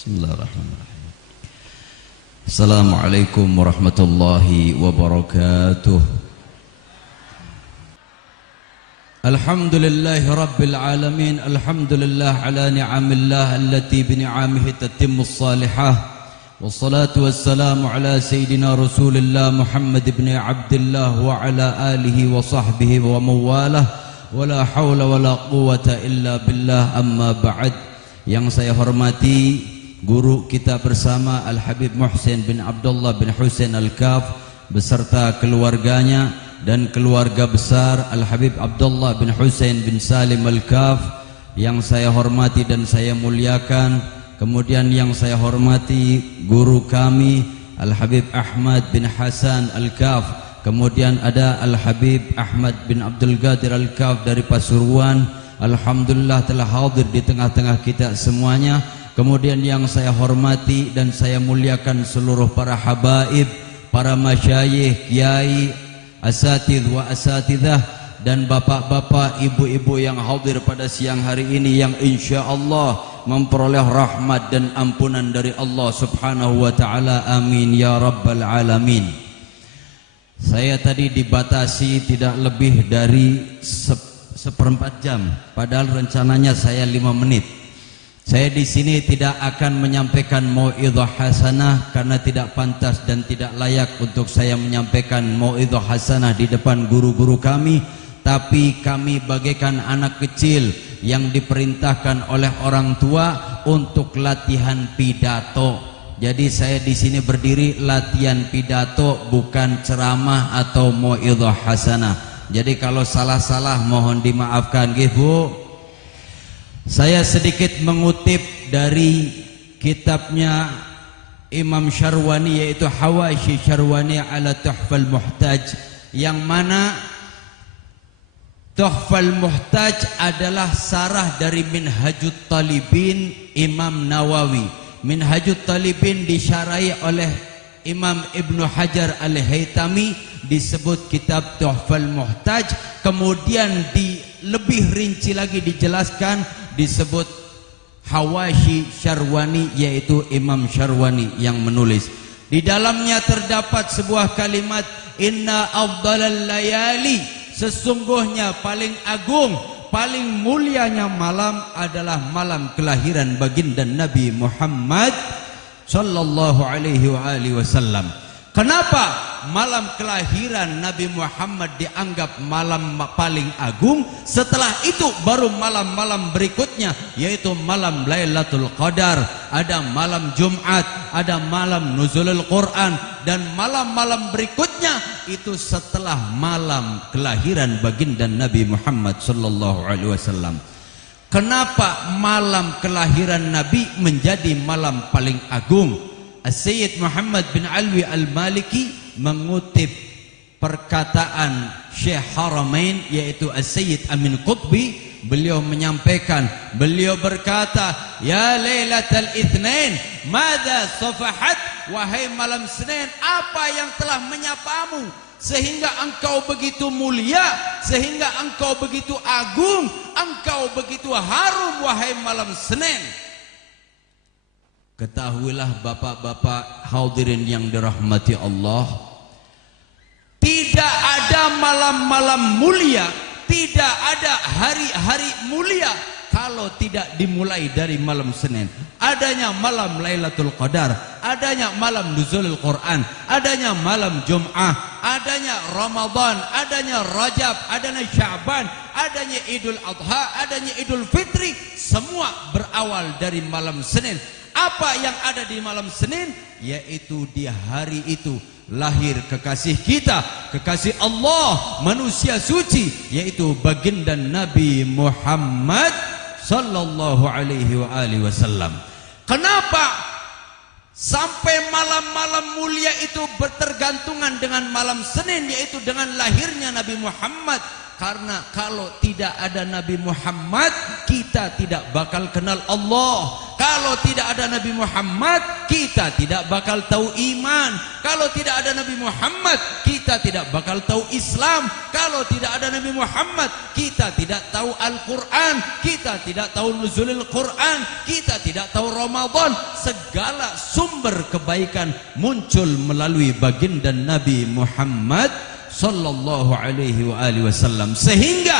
Bismillahirrahmanirrahim. Assalamualaikum warahmatullahi wabarakatuh. Alhamdulillahi rabbil alamin. Alhamdulillah ala ni'amillah allati bi ni'amihi tatimmus salihah. Wassalatu wassalamu ala sayyidina Rasulillah Muhammad ibn Abdullah wa ala alihi wa sahbihi wa mawalah. Wala hawla wala quwwata illa billah, amma ba'd. Yang saya hormati guru kita bersama Al-Habib Muhsin bin Abdullah bin Husain Al-Kaf beserta keluarganya dan keluarga besar Al-Habib Abdullah bin Husain bin Salim Al-Kaf yang saya hormati dan saya muliakan. Kemudian yang saya hormati guru kami Al-Habib Ahmad bin Hasan Al-Kaf. Kemudian ada Al-Habib Ahmad bin Abdul Qadir Al-Kaf dari Pasuruan. Alhamdulillah telah hadir di tengah-tengah kita semuanya. Kemudian yang saya hormati dan saya muliakan seluruh para habaib, para masyayikh, kiai, asatidz wa asatidzah dan bapak-bapak, ibu-ibu yang hadir pada siang hari ini yang insyaallah memperoleh rahmat dan ampunan dari Allah Subhanahu wa taala. Amin ya rabbal alamin. Saya tadi dibatasi tidak lebih dari seperempat jam, padahal rencananya saya 5 menit. Saya di sini tidak akan menyampaikan mau'idhah hasanah karena tidak pantas dan tidak layak untuk saya menyampaikan mau'idhah hasanah di depan guru-guru kami. Tapi kami bagaikan anak kecil yang diperintahkan oleh orang tua untuk latihan pidato. Jadi saya di sini berdiri latihan pidato, bukan ceramah atau mau'idhah hasanah. Jadi kalau salah-salah mohon dimaafkan, Bu. Saya sedikit mengutip dari kitabnya Imam Syarwani, yaitu Hawashi Syarwani ala Tuhfal Muhtaj, yang mana Tuhfal Muhtaj adalah sarah dari Minhajut Talibin Imam Nawawi. Minhajut Talibin disyarahi oleh Imam Ibnu Hajar Al-Haytami, disebut kitab Tuhfal Muhtaj. Kemudian lebih rinci lagi dijelaskan, disebut Hawashi Syarwani, yaitu Imam Syarwani yang menulis. Di dalamnya terdapat sebuah kalimat, inna afdalal layali, sesungguhnya paling agung, paling mulianya malam adalah malam kelahiran baginda Nabi Muhammad sallallahu alaihi wasallam. Kenapa malam kelahiran Nabi Muhammad dianggap malam paling agung? Setelah itu baru malam-malam berikutnya, yaitu malam Lailatul Qadar, ada malam Jumat, ada malam Nuzulul Quran, dan malam-malam berikutnya itu setelah malam kelahiran baginda Nabi Muhammad sallallahu alaihi wasallam. Kenapa malam kelahiran Nabi menjadi malam paling agung? As-Sayyid Muhammad bin Alwi Al-Maliki mengutip perkataan Syekh Haramain, yaitu As-Sayyid Amin Qutbi. Beliau menyampaikan, beliau berkata, ya Lailatul Itsnain, madza safahat, wahai malam Senin, apa yang telah menyapamu sehingga engkau begitu mulia, sehingga engkau begitu agung, engkau begitu harum, wahai malam Senin. Ketahuilah bapak-bapak hadirin yang dirahmati Allah, tidak ada malam-malam mulia, tidak ada hari-hari mulia kalau tidak dimulai dari malam Senin. Adanya malam Lailatul Qadar, adanya malam Nuzulul Quran, adanya malam Jum'ah, adanya Ramadan, adanya Rajab, adanya Sya'ban, adanya Idul Adha, adanya Idul Fitri, semua berawal dari malam Senin. Apa yang ada di malam Senin? Yaitu di hari itu lahir kekasih kita, kekasih Allah, manusia suci, yaitu baginda Nabi Muhammad sallallahu alaihi wasallam. Kenapa sampai malam-malam mulia itu bertergantungan dengan malam Senin, yaitu dengan lahirnya Nabi Muhammad? Karena kalau tidak ada Nabi Muhammad, kita tidak bakal kenal Allah. Kalau tidak ada Nabi Muhammad, kita tidak bakal tahu iman. Kalau tidak ada Nabi Muhammad, kita tidak bakal tahu Islam. Kalau tidak ada Nabi Muhammad, kita tidak tahu Al-Quran, kita tidak tahu nuzulul Quran, kita tidak tahu Ramadan. Segala sumber kebaikan muncul melalui baginda Nabi Muhammad sallallahu alaihi wasallam. Sehingga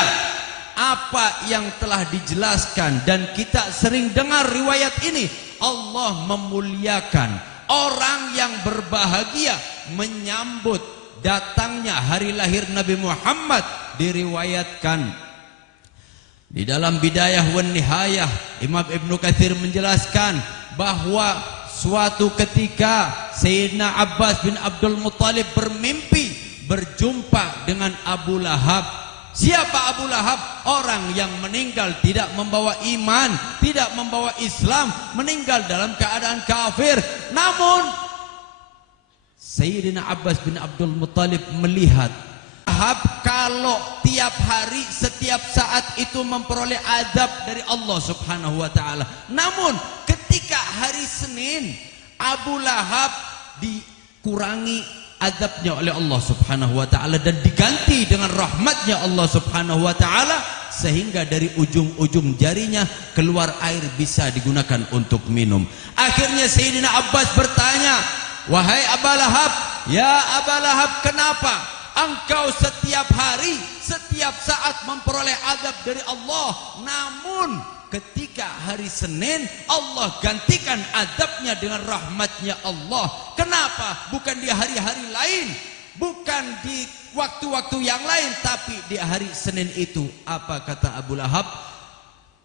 apa yang telah dijelaskan dan kita sering dengar riwayat ini, Allah memuliakan orang yang berbahagia menyambut datangnya hari lahir Nabi Muhammad. Diriwayatkan di dalam Bidayah wan Nihayah, Imam Ibnu Katsir menjelaskan bahwa suatu ketika Sayyidina Abbas bin Abdul Muttalib bermimpi berjumpa dengan Abu Lahab. Siapa Abu Lahab? Orang yang meninggal tidak membawa iman, tidak membawa Islam, meninggal dalam keadaan kafir. Namun Sayyidina Abbas bin Abdul Muttalib melihat Lahab kalau tiap hari, setiap saat itu memperoleh azab dari Allah Subhanahu wa taala. Namun ketika hari Senin, Abu Lahab dikurangi azabnya oleh Allah Subhanahu wa taala dan diganti dengan rahmatnya Allah Subhanahu wa taala, sehingga dari ujung-ujung jarinya keluar air bisa digunakan untuk minum. Akhirnya Sayyidina Abbas bertanya, "Wahai Abu Lahab, ya Abu Lahab, kenapa engkau setiap hari, setiap saat memperoleh azab dari Allah, namun ketika hari Senin Allah gantikan azabnya dengan rahmatnya Allah? Kenapa? Bukan di hari-hari lain, bukan di waktu-waktu yang lain, tapi di hari Senin itu." Apa kata Abu Lahab?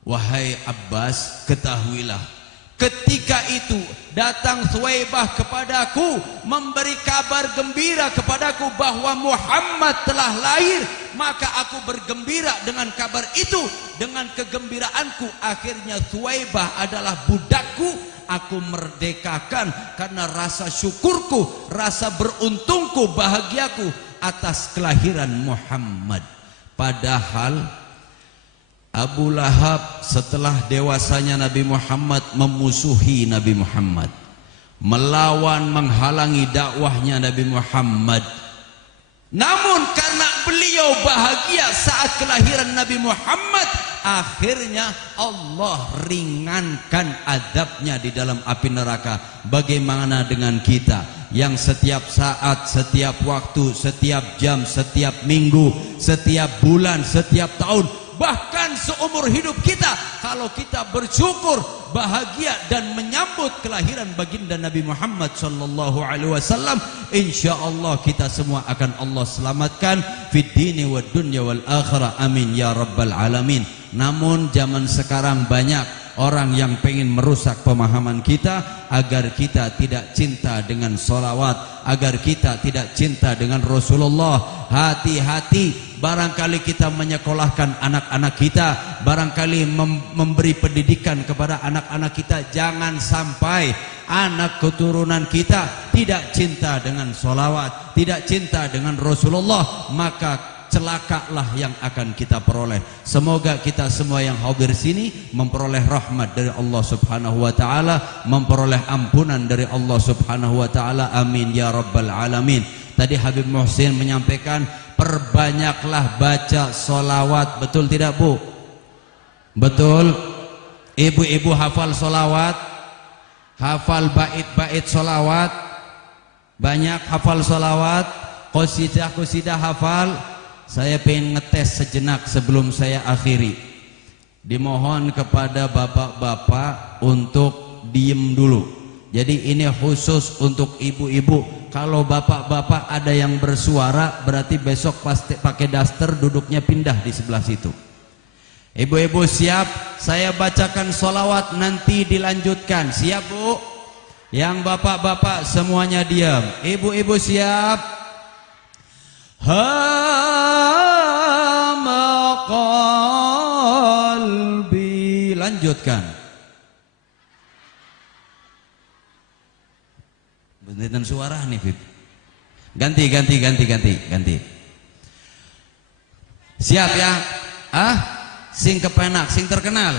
"Wahai Abbas, ketahuilah, ketika itu datang Suwaibah kepadaku memberi kabar gembira kepadaku bahwa Muhammad telah lahir, maka aku bergembira dengan kabar itu. Dengan kegembiraanku akhirnya Suwaibah adalah budakku, aku merdekakan karena rasa syukurku, rasa beruntungku, bahagiaku atas kelahiran Muhammad." Padahal Abu Lahab setelah dewasanya Nabi Muhammad memusuhi Nabi Muhammad, melawan, menghalangi dakwahnya Nabi Muhammad. Namun karena beliau bahagia saat kelahiran Nabi Muhammad, akhirnya Allah ringankan azabnya di dalam api neraka. Bagaimana dengan kita yang setiap saat, setiap waktu, setiap jam, setiap minggu, setiap bulan, setiap tahun, bahkan seumur hidup kita, kalau kita bersyukur, bahagia dan menyambut kelahiran baginda Nabi Muhammad sallallahu alaihi wasallam, insyaallah kita semua akan Allah selamatkan fid dini wad dunya wal akhirah, amin ya rabbal alamin. Namun zaman sekarang banyak orang yang pengen merusak pemahaman kita agar kita tidak cinta dengan sholawat, agar kita tidak cinta dengan Rasulullah. Hati-hati, barangkali kita menyekolahkan anak-anak kita, barangkali memberi pendidikan kepada anak-anak kita, jangan sampai anak keturunan kita tidak cinta dengan sholawat, tidak cinta dengan Rasulullah, maka celakalah yang akan kita peroleh. Semoga kita semua yang hadir sini memperoleh rahmat dari Allah Subhanahu wa taala, memperoleh ampunan dari Allah Subhanahu wa taala, amin ya rabbal alamin. Tadi Habib Muhsin menyampaikan, perbanyaklah baca solawat, betul tidak Bu? Betul. Ibu-ibu hafal solawat, hafal bait-bait solawat, banyak hafal solawat, qasidah hafal. Saya pengen ngetes sejenak sebelum saya akhiri. Dimohon kepada bapak-bapak untuk diem dulu. Jadi ini khusus untuk ibu-ibu. Kalau bapak-bapak ada yang bersuara, berarti besok pasti pakai daster, duduknya pindah di sebelah situ. Ibu-ibu siap? Saya bacakan sholawat, nanti dilanjutkan. Siap Bu? Yang bapak-bapak semuanya diam. Ibu-ibu siap? Hama qalbi. Lanjutkan. Bentukan suara nih Bib. Ganti. Siap ya? Sing kepenak, sing terkenal.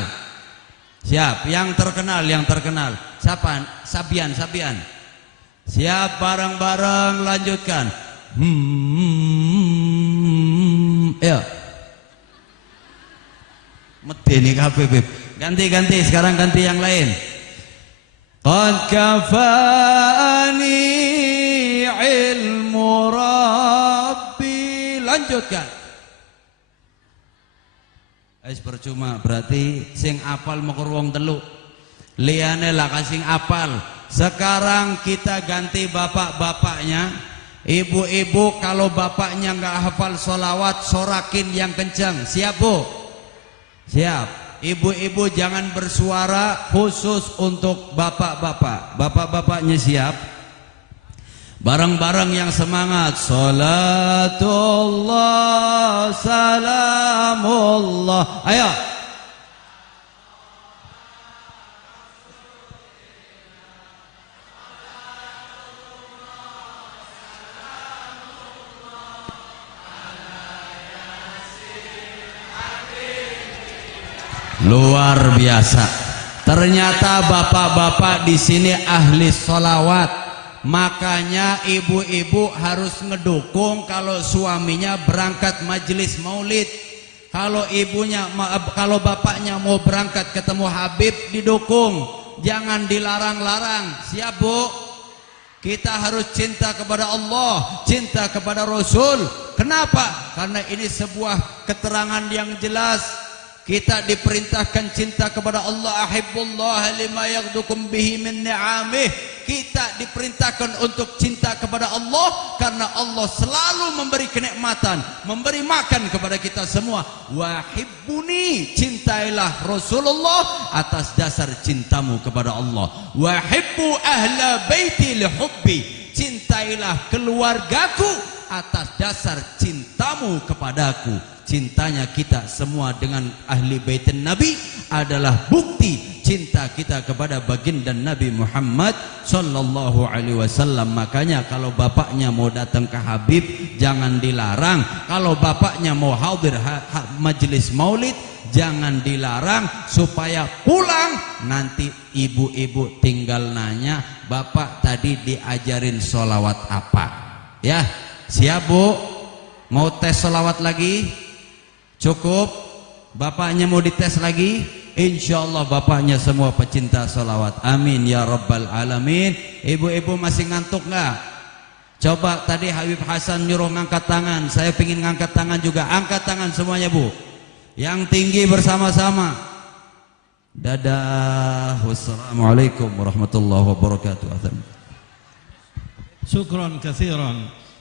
Siap, yang terkenal, yang terkenal. Siapa? Sabian, Sabian. Siap, bareng-bareng lanjutkan. Ya. Mati nih kabeh, ganti sekarang ganti yang lain. Qad kafani ilmu rabbi. Lanjutkan. Wis percuma, berarti sing apal mekur wong telu. Liyane lah kasing apal. Sekarang kita ganti bapak-bapaknya. Ibu-ibu kalau bapaknya nggak hafal sholawat, sorakin yang kencang. Siap bu? Siap. Ibu-ibu jangan bersuara, khusus untuk bapak-bapak. Bapak-bapaknya siap? Bareng-bareng yang semangat. Salatullah, salamullah. Ayo. Luar biasa. Ternyata bapak-bapak di sini ahli sholawat. Makanya ibu-ibu harus ngedukung kalau suaminya berangkat majelis maulid. Kalau kalau bapaknya mau berangkat ketemu Habib, didukung. Jangan dilarang-larang. Siap bu? Kita harus cinta kepada Allah, cinta kepada Rasul. Kenapa? Karena ini sebuah keterangan yang jelas. Kita diperintahkan cinta kepada Allah. Ahibbullah lima yaghdukum bihi min ni'amih. Kita diperintahkan untuk cinta kepada Allah karena Allah selalu memberi kenikmatan, memberi makan kepada kita semua. Wahibbuni, cintailah Rasulullah atas dasar cintamu kepada Allah. Wahibbu ahla baiti lihubbi, cintailah keluargaku atas dasar cintamu kepadaku. Cintanya kita semua dengan ahli baitin Nabi adalah bukti cinta kita kepada baginda Nabi Muhammad sallallahu alaihi wasallam. Makanya kalau bapaknya mau datang ke Habib jangan dilarang. Kalau bapaknya mau hadir majelis maulid jangan dilarang, supaya pulang nanti ibu-ibu tinggal nanya, bapak tadi diajarin sholawat apa? Ya, siap bu? Mau tes sholawat lagi? Cukup? Bapaknya mau dites lagi? Insya Allah bapaknya semua pecinta sholawat. Amin ya rabbal alamin. Ibu-ibu masih ngantuk nggak? Coba tadi Habib Hasan nyuruh ngangkat tangan. Saya pingin ngangkat tangan juga. Angkat tangan semuanya bu. Yang tinggi bersama-sama. Dadah. Wassalamualaikum warahmatullahi wabarakatuh. Syukran katsiran.